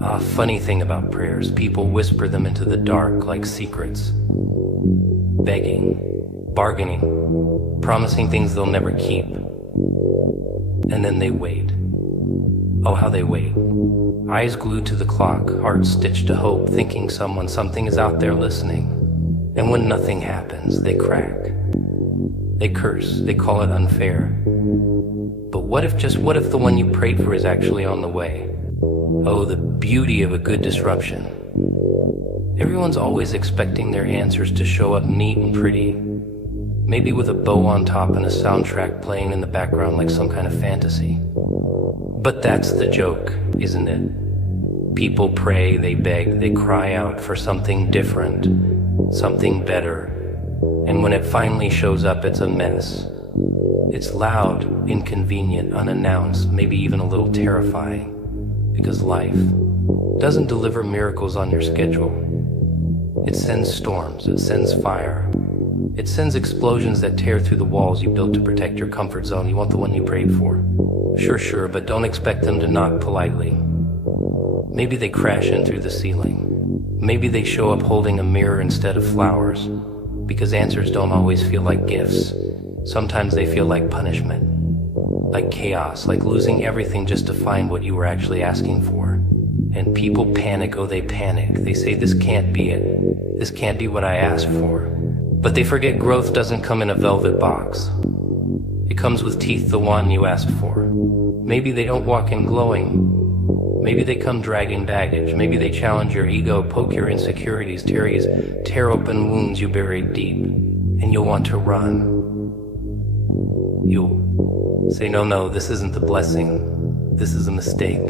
Funny thing about prayers, people whisper them into the dark like secrets. Begging, bargaining, promising things they'll never keep. And then they wait. Oh, how they wait. Eyes glued to the clock, hearts stitched to hope, thinking something is out there listening. And when nothing happens, they crack. They curse, they call it unfair. But what if the one you prayed for is actually on the way? Oh, the beauty of a good disruption. Everyone's always expecting their answers to show up neat and pretty. Maybe with a bow on top and a soundtrack playing in the background like some kind of fantasy. But that's the joke, isn't it? People pray, they beg, they cry out for something different, something better. And when it finally shows up, it's a mess. It's loud, inconvenient, unannounced, maybe even a little terrifying. Because life doesn't deliver miracles on your schedule. It sends storms, it sends fire. It sends explosions that tear through the walls you built to protect your comfort zone. You want the one you prayed for. Sure, but don't expect them to knock politely. Maybe they crash in through the ceiling. Maybe they show up holding a mirror instead of flowers. Because answers don't always feel like gifts. Sometimes they feel like punishment. Like chaos, like losing everything just to find what you were actually asking for. And people panic, they panic. They say, this can't be it. This can't be what I asked for. But they forget growth doesn't come in a velvet box. It comes with teeth, the one you asked for. Maybe they don't walk in glowing. Maybe they come dragging baggage. Maybe they challenge your ego, poke your insecurities, tear open wounds you buried deep. And you'll want to run. You'll say, no, this isn't the blessing. This is a mistake.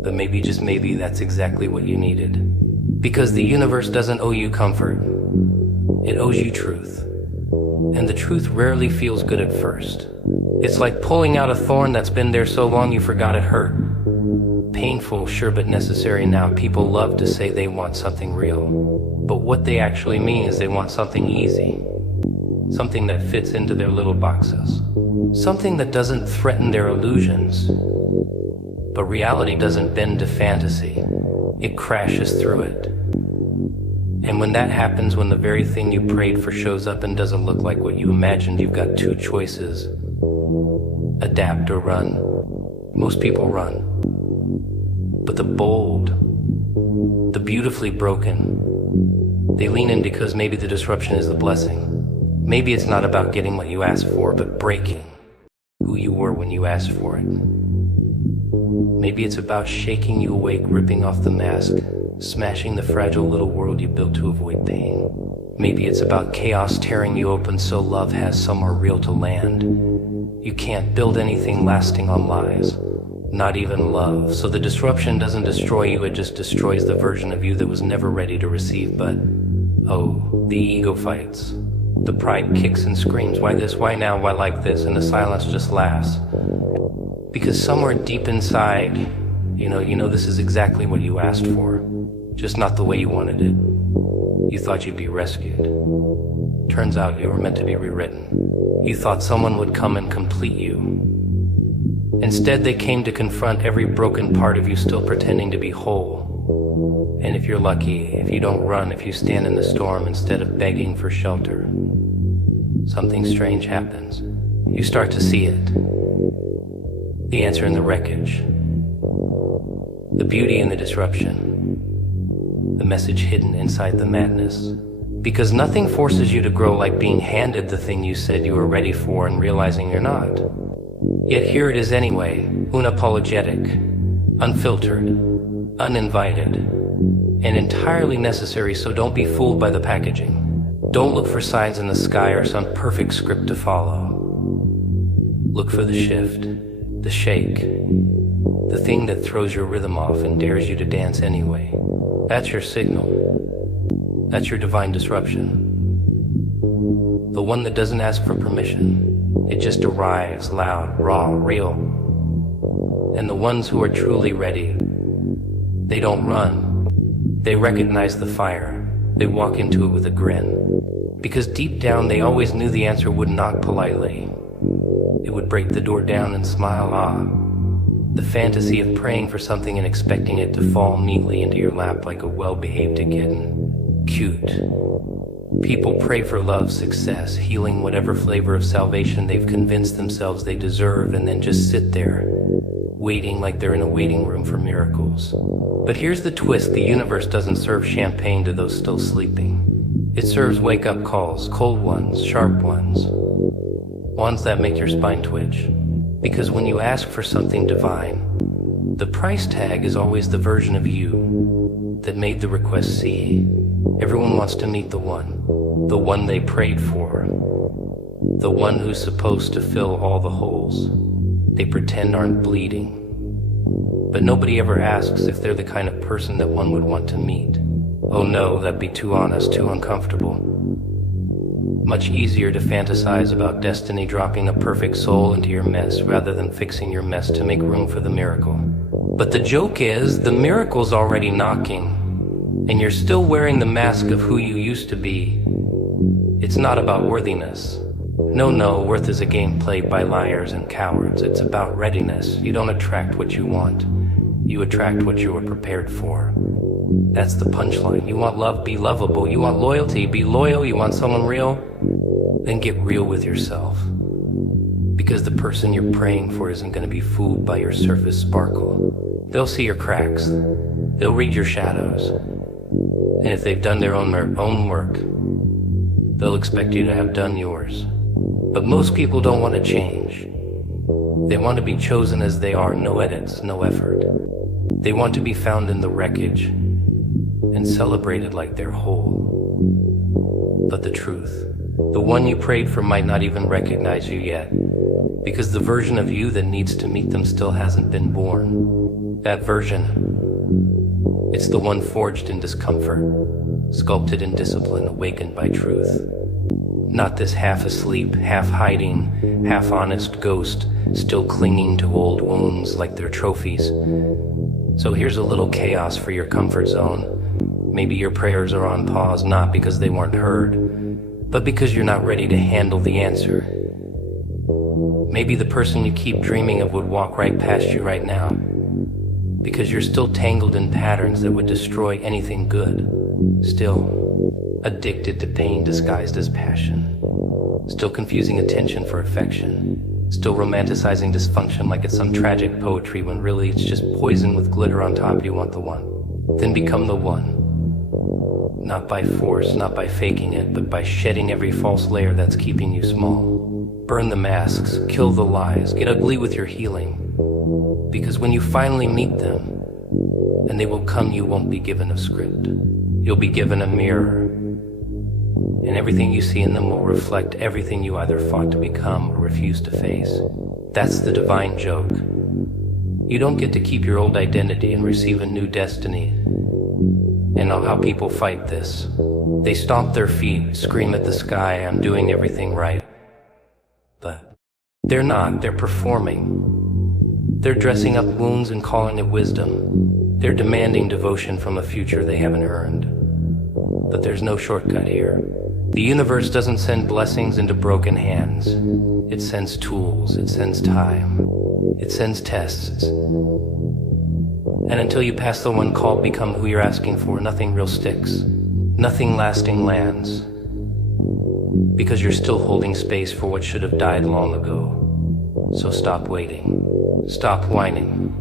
But maybe, just maybe, that's exactly what you needed. Because the universe doesn't owe you comfort. It owes you truth. And the truth rarely feels good at first. It's like pulling out a thorn that's been there so long you forgot it hurt. Painful, sure, but necessary now. People love to say they want something real. But what they actually mean is they want something easy. Something that fits into their little boxes. Something that doesn't threaten their illusions. But reality doesn't bend to fantasy. It crashes through it. And when that happens, when the very thing you prayed for shows up and doesn't look like what you imagined, you've got two choices. Adapt or run. Most people run. But the bold, the beautifully broken, they lean in because maybe the disruption is the blessing. Maybe it's not about getting what you asked for, but breaking who you were when you asked for it. Maybe it's about shaking you awake, ripping off the mask, smashing the fragile little world you built to avoid pain. Maybe it's about chaos tearing you open so love has somewhere real to land. You can't build anything lasting on lies, not even love. So the disruption doesn't destroy you, it just destroys the version of you that was never ready to receive. But, the ego fights. The pride kicks and screams, why this, why now, why like this? And the silence just laughs. Because somewhere deep inside, you know this is exactly what you asked for. Just not the way you wanted it. You thought you'd be rescued. Turns out you were meant to be rewritten. You thought someone would come and complete you. Instead, they came to confront every broken part of you still pretending to be whole. And if you're lucky, if you don't run, if you stand in the storm instead of begging for shelter, something strange happens. You start to see it. The answer in the wreckage. The beauty in the disruption. The message hidden inside the madness. Because nothing forces you to grow like being handed the thing you said you were ready for and realizing you're not. Yet here it is anyway, unapologetic, unfiltered, uninvited, and entirely necessary, so don't be fooled by the packaging. Don't look for signs in the sky or some perfect script to follow. Look for the shift, the shake, the thing that throws your rhythm off and dares you to dance anyway. That's your signal. That's your divine disruption. The one that doesn't ask for permission. It just arrives loud, raw, real. And the ones who are truly ready, they don't run. They recognize the fire. They walk into it with a grin. Because deep down they always knew the answer would knock politely. It would break the door down and smile, The fantasy of praying for something and expecting it to fall neatly into your lap like a well-behaved kitten. Cute. People pray for love, success, healing, whatever flavor of salvation they've convinced themselves they deserve, and then just sit there, waiting like they're in a waiting room for miracles. But here's the twist: the universe doesn't serve champagne to those still sleeping. It serves wake-up calls, cold ones, sharp ones, ones that make your spine twitch. Because when you ask for something divine, the price tag is always the version of you that made the request see. Everyone wants to meet the one they prayed for, the one who's supposed to fill all the holes they pretend aren't bleeding. But nobody ever asks if they're the kind of person that one would want to meet. Oh no, that'd be too honest, too uncomfortable. Much easier to fantasize about destiny dropping a perfect soul into your mess rather than fixing your mess to make room for the miracle. But the joke is, the miracle's already knocking, and you're still wearing the mask of who you used to be. It's not about worthiness. No, worth is a game played by liars and cowards. It's about readiness. You don't attract what you want. You attract what you were prepared for. That's the punchline. You want love, be lovable. You want loyalty, be loyal. You want someone real? Then get real with yourself. Because the person you're praying for isn't going to be fooled by your surface sparkle. They'll see your cracks. They'll read your shadows. And if they've done their own work, they'll expect you to have done yours. But most people don't want to change. They want to be chosen as they are, no edits, no effort. They want to be found in the wreckage and celebrated like they're whole. But the truth, the one you prayed for might not even recognize you yet, because the version of you that needs to meet them still hasn't been born. That version, it's the one forged in discomfort, sculpted in discipline, awakened by truth. Not this half-asleep, half-hiding, half-honest ghost still clinging to old wounds like they're trophies. So here's a little chaos for your comfort zone. Maybe your prayers are on pause, not because they weren't heard, but because you're not ready to handle the answer. Maybe the person you keep dreaming of would walk right past you right now, because you're still tangled in patterns that would destroy anything good. Still addicted to pain disguised as passion. Still confusing attention for affection. Still romanticizing dysfunction like it's some tragic poetry when really it's just poison with glitter on top. You want the one. Then become the one. Not by force, not by faking it, but by shedding every false layer that's keeping you small. Burn the masks, kill the lies, get ugly with your healing. Because when you finally meet them, and they will come, you won't be given a script. You'll be given a mirror. And everything you see in them will reflect everything you either fought to become or refused to face. That's the divine joke. You don't get to keep your old identity and receive a new destiny. And know how people fight this. They stomp their feet, scream at the sky, I'm doing everything right. But they're not, they're performing. They're dressing up wounds and calling it wisdom. They're demanding devotion from a future they haven't earned. But there's no shortcut here. The universe doesn't send blessings into broken hands. It sends tools, it sends time, it sends tests. And until you pass the one called, become who you're asking for, nothing real sticks. Nothing lasting lands. Because you're still holding space for what should have died long ago. So stop waiting. Stop whining.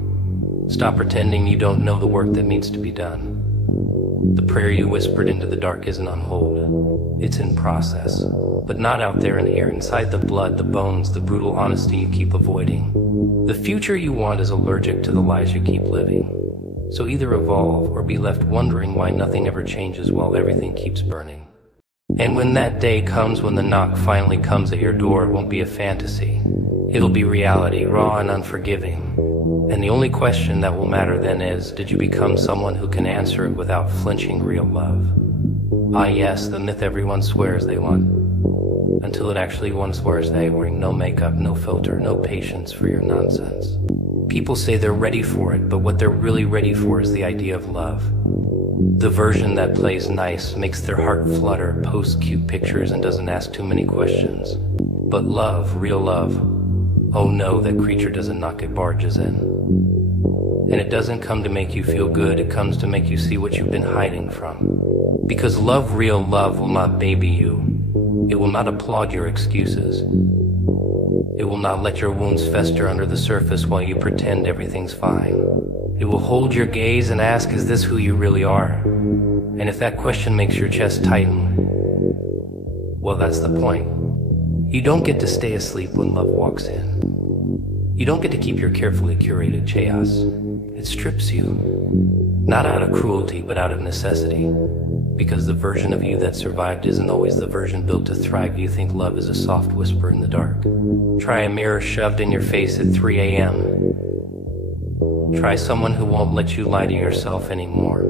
Stop pretending you don't know the work that needs to be done. The prayer you whispered into the dark isn't on hold. It's in process. But not out there in here, inside the blood, the bones, the brutal honesty you keep avoiding. The future you want is allergic to the lies you keep living. So either evolve or be left wondering why nothing ever changes while everything keeps burning. And when that day comes, when the knock finally comes at your door, it won't be a fantasy. It'll be reality, raw and unforgiving. And the only question that will matter then is, did you become someone who can answer it without flinching real love? Ah yes, the myth everyone swears they want. Until it actually once wears they, wearing no makeup, no filter, no patience for your nonsense. People say they're ready for it, but what they're really ready for is the idea of love. The version that plays nice, makes their heart flutter, posts cute pictures, and doesn't ask too many questions. But love, real love, oh no, that creature doesn't knock, it barges in. And it doesn't come to make you feel good, it comes to make you see what you've been hiding from. Because real love will not baby you. It will not applaud your excuses. It will not let your wounds fester under the surface while you pretend everything's fine. It will hold your gaze and ask, is this who you really are? And if that question makes your chest tighten, well, that's the point. You don't get to stay asleep when love walks in. You don't get to keep your carefully curated chaos. It strips you, not out of cruelty, but out of necessity. Because the version of you that survived isn't always the version built to thrive. You think love is a soft whisper in the dark. Try a mirror shoved in your face at 3 a.m. Try someone who won't let you lie to yourself anymore.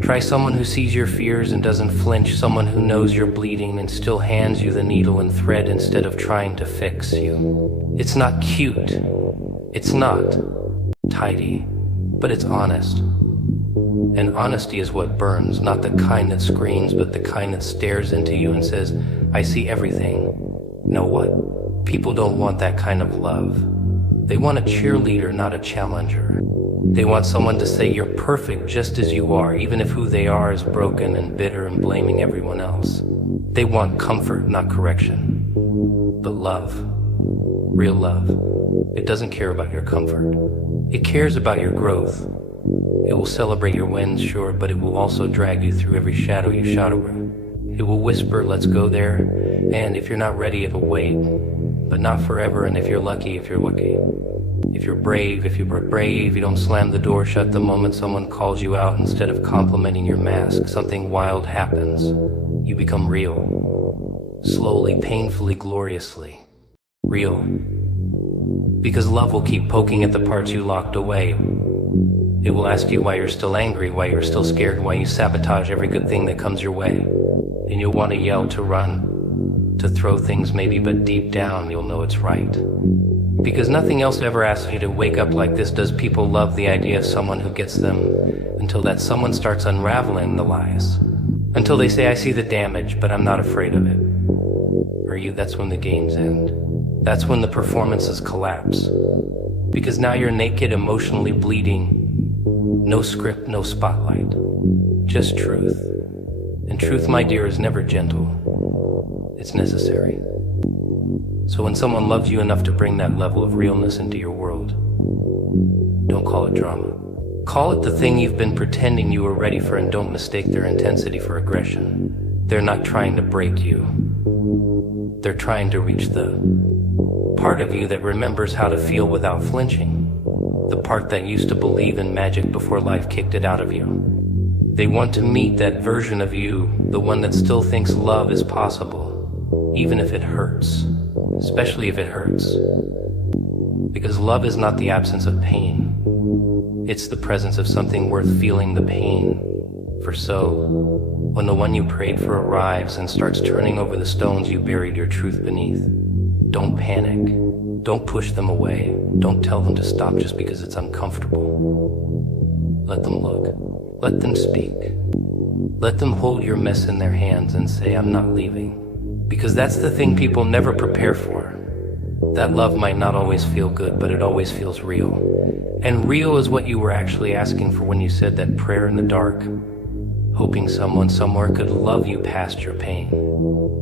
Try someone who sees your fears and doesn't flinch, someone who knows you're bleeding and still hands you the needle and thread instead of trying to fix you. It's not cute. It's not tidy, but it's honest. And honesty is what burns, not the kind that screams, but the kind that stares into you and says, I see everything. You know what? People don't want that kind of love. They want a cheerleader, not a challenger. They want someone to say you're perfect just as you are, even if who they are is broken and bitter and blaming everyone else. They want comfort, not correction. But love, real love, it doesn't care about your comfort. It cares about your growth. It will celebrate your wins, sure, but it will also drag you through every shadow you shot over. It will whisper, let's go there, and if you're not ready, it'll wait. But not forever, and if you're lucky, if you're lucky. If you're brave, you don't slam the door shut the moment someone calls you out. Instead of complimenting your mask, something wild happens. You become real. Slowly, painfully, gloriously. Real. Because love will keep poking at the parts you locked away. It will ask you why you're still angry, why you're still scared, why you sabotage every good thing that comes your way. And you'll want to yell, to run, to throw things maybe, but deep down you'll know it's right. Because nothing else ever asks you to wake up like this. Does people love the idea of someone who gets them until that someone starts unraveling the lies? Until they say, I see the damage, but I'm not afraid of it. For you, that's when the games end. That's when the performances collapse. Because now you're naked, emotionally bleeding. No script, no spotlight. Just truth. And truth, my dear, is never gentle. It's necessary. So when someone loves you enough to bring that level of realness into your world, don't call it drama. Call it the thing you've been pretending you were ready for, and don't mistake their intensity for aggression. They're not trying to break you. They're trying to reach the part of you that remembers how to feel without flinching. The part that used to believe in magic before life kicked it out of you. They want to meet that version of you, the one that still thinks love is possible, even if it hurts. Especially if it hurts. Because love is not the absence of pain. It's the presence of something worth feeling the pain for. So, when the one you prayed for arrives and starts turning over the stones you buried your truth beneath, don't panic. Don't push them away. Don't tell them to stop just because it's uncomfortable. Let them look. Let them speak. Let them hold your mess in their hands and say, I'm not leaving. Because that's the thing people never prepare for. That love might not always feel good, but it always feels real. And real is what you were actually asking for when you said that prayer in the dark, hoping someone somewhere could love you past your pain.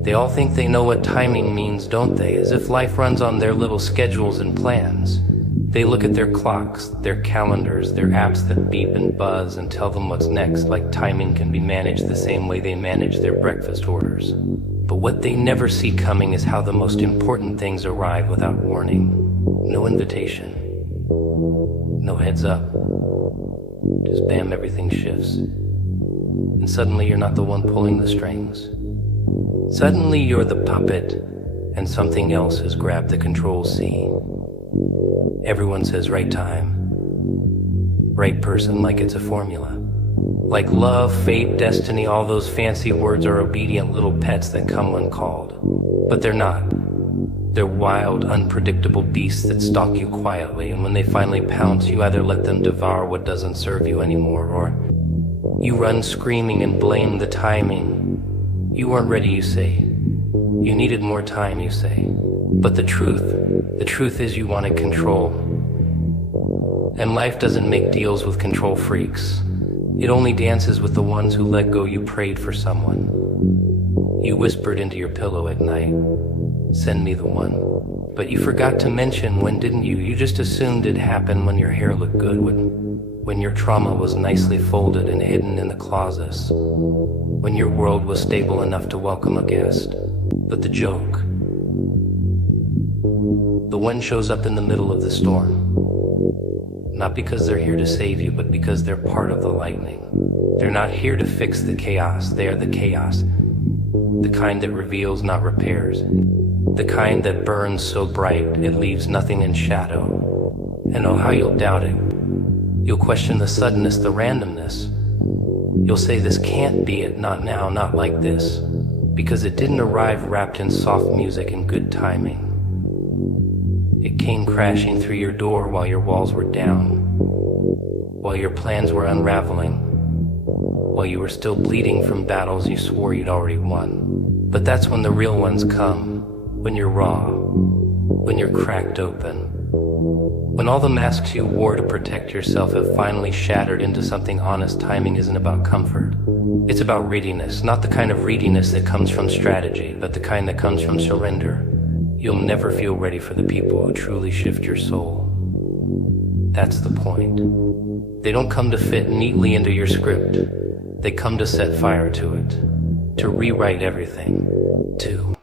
They all think they know what timing means, don't they? As if life runs on their little schedules and plans. They look at their clocks, their calendars, their apps that beep and buzz and tell them what's next, like timing can be managed the same way they manage their breakfast orders. But what they never see coming is how the most important things arrive without warning. No invitation. No heads up. Just bam, everything shifts. And suddenly you're not the one pulling the strings. Suddenly you're the puppet, and something else has grabbed the control C. Everyone says right time, right person, like it's a formula. Like love, fate, destiny, all those fancy words are obedient little pets that come when called. But they're not. They're wild, unpredictable beasts that stalk you quietly, and when they finally pounce, you either let them devour what doesn't serve you anymore, or you run screaming and blame the timing. You weren't ready, you say. You needed more time, you say. But the truth is you wanted control. And life doesn't make deals with control freaks. It only dances with the ones who let go. You prayed for someone. You whispered into your pillow at night, "Send me the one." But you forgot to mention when, didn't you? You just assumed it happened when your hair looked good, when your trauma was nicely folded and hidden in the closets, when your world was stable enough to welcome a guest. But the joke, the one shows up in the middle of the storm. Not because they're here to save you, but because they're part of the lightning. They're not here to fix the chaos. They are the chaos. The kind that reveals, not repairs. The kind that burns so bright it leaves nothing in shadow. And oh, how you'll doubt it. You'll question the suddenness, the randomness. You'll say, this can't be it, not now, not like this. Because it didn't arrive wrapped in soft music and good timing. It came crashing through your door while your walls were down, while your plans were unraveling, while you were still bleeding from battles you swore you'd already won. But that's when the real ones come, when you're raw, when you're cracked open, when all the masks you wore to protect yourself have finally shattered into something honest. Timing isn't about comfort. It's about readiness, not the kind of readiness that comes from strategy, but the kind that comes from surrender. You'll never feel ready for the people who truly shift your soul. That's the point. They don't come to fit neatly into your script. They come to set fire to it, to rewrite everything, to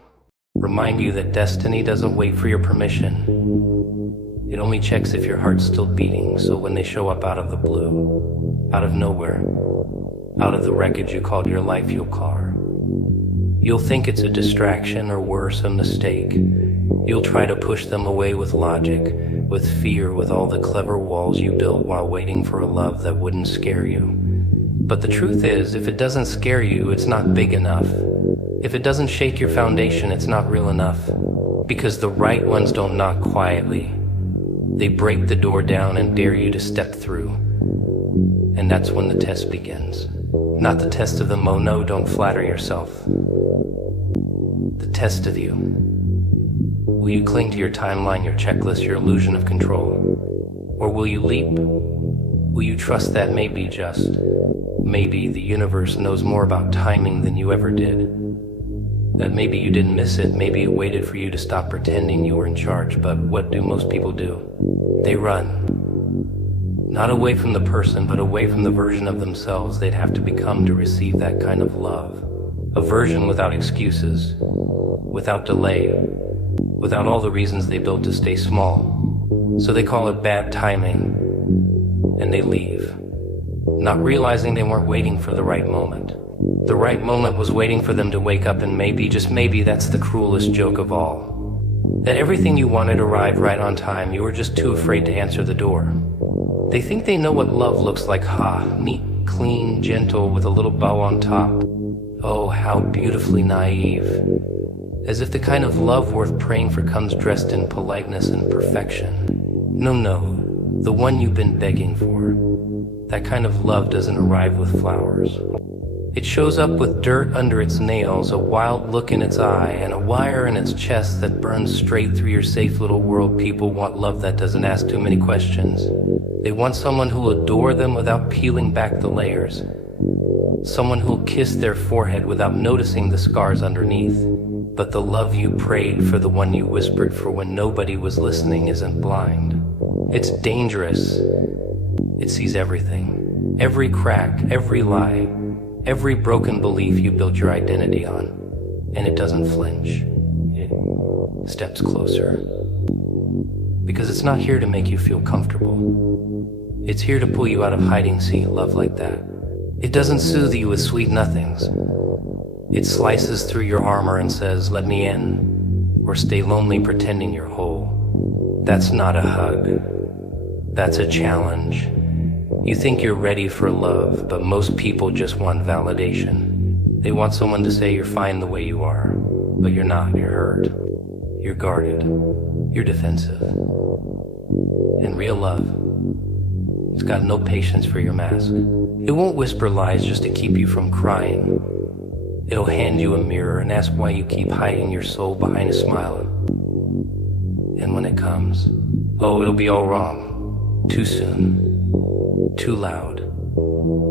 remind you that destiny doesn't wait for your permission. It only checks if your heart's still beating. So when they show up out of the blue, out of nowhere, out of the wreckage you called your life, you'll think it's a distraction, or worse, a mistake. You'll try to push them away with logic, with fear, with all the clever walls you built while waiting for a love that wouldn't scare you. But the truth is, if it doesn't scare you, it's not big enough. If it doesn't shake your foundation, it's not real enough. Because the right ones don't knock quietly. They break the door down and dare you to step through. And that's when the test begins. Not the test of them, oh no, don't flatter yourself. The test of you. Will you cling to your timeline, your checklist, your illusion of control? Or will you leap? Will you trust that maybe, just maybe, the universe knows more about timing than you ever did? That maybe you didn't miss it, maybe it waited for you to stop pretending you were in charge. But what do most people do? They run. Not away from the person, but away from the version of themselves they'd have to become to receive that kind of love. A version without excuses, without delay, without all the reasons they built to stay small. So they call it bad timing, and they leave, not realizing they weren't waiting for the right moment. The right moment was waiting for them to wake up, and maybe, just maybe, that's the cruelest joke of all. That everything you wanted arrived right on time, you were just too afraid to answer the door. They think they know what love looks like, neat, clean, gentle, with a little bow on top. Oh, how beautifully naive. As if the kind of love worth praying for comes dressed in politeness and perfection. No, the one you've been begging for. That kind of love doesn't arrive with flowers. It shows up with dirt under its nails, a wild look in its eye, and a wire in its chest that burns straight through your safe little world. People want love that doesn't ask too many questions. They want someone who'll adore them without peeling back the layers. Someone who'll kiss their forehead without noticing the scars underneath. But the love you prayed for, the one you whispered for when nobody was listening, isn't blind. It's dangerous. It sees everything. Every crack, every lie. Every broken belief you built your identity on, and it doesn't flinch. It steps closer. Because it's not here to make you feel comfortable. It's here to pull you out of hiding. See, love like that. It doesn't soothe you with sweet nothings. It slices through your armor and says, let me in, or stay lonely pretending you're whole. That's not a hug. That's a challenge. You think you're ready for love, but most people just want validation. They want someone to say you're fine the way you are, but you're not. You're hurt. You're guarded. You're defensive. And real love, it's got no patience for your mask. It won't whisper lies just to keep you from crying. It'll hand you a mirror and ask why you keep hiding your soul behind a smile. And when it comes, oh, it'll be all wrong. Too soon, too loud,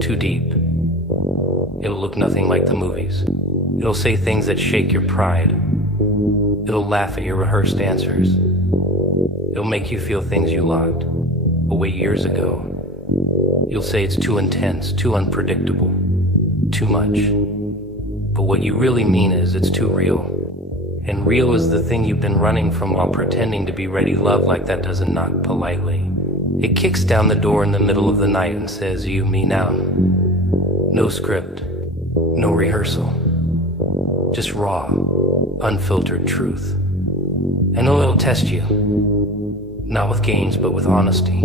too deep. It'll look nothing like the movies. It'll say things that shake your pride. It'll laugh at your rehearsed answers. It'll make you feel things you locked away years ago. You'll say it's too intense, too unpredictable, too much. But what you really mean is it's too real. And real is the thing you've been running from while pretending to be ready. Love like that doesn't knock politely. It kicks down the door in the middle of the night and says, you, me now. No script, no rehearsal. Just raw, unfiltered truth. And it'll test you. Not with games, but with honesty.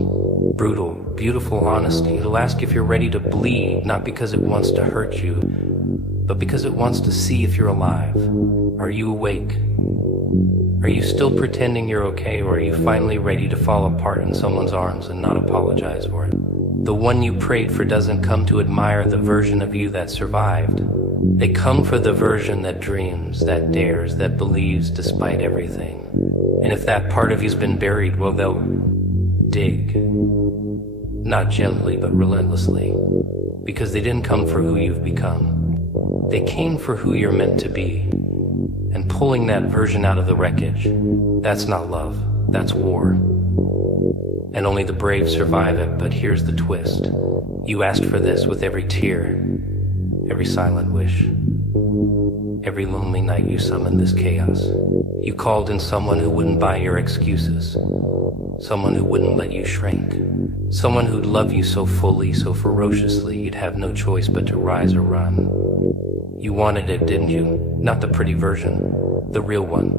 Brutal, beautiful honesty. It'll ask if you're ready to bleed, not because it wants to hurt you, but because it wants to see if you're alive. Are you awake? Are you still pretending you're okay, or are you finally ready to fall apart in someone's arms and not apologize for it? The one you prayed for doesn't come to admire the version of you that survived. They come for the version that dreams, that dares, that believes despite everything. And if that part of you's been buried, well, they'll dig. Not gently, but relentlessly. Because they didn't come for who you've become. They came for who you're meant to be. And pulling that version out of the wreckage, that's not love, that's war. And only the brave survive it, but here's the twist. You asked for this with every tear, every silent wish. Every lonely night you summoned this chaos. You called in someone who wouldn't buy your excuses. Someone who wouldn't let you shrink. Someone who'd love you so fully, so ferociously, you'd have no choice but to rise or run. You wanted it, didn't you? Not the pretty version, the real one.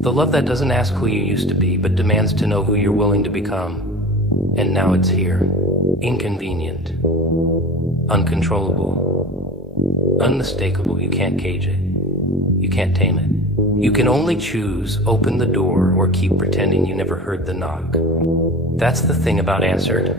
The love that doesn't ask who you used to be, but demands to know who you're willing to become. And now it's here. Inconvenient. Uncontrollable. Unmistakable. You can't cage it. You can't tame it. You can only choose open the door or keep pretending you never heard the knock. That's the thing about answered.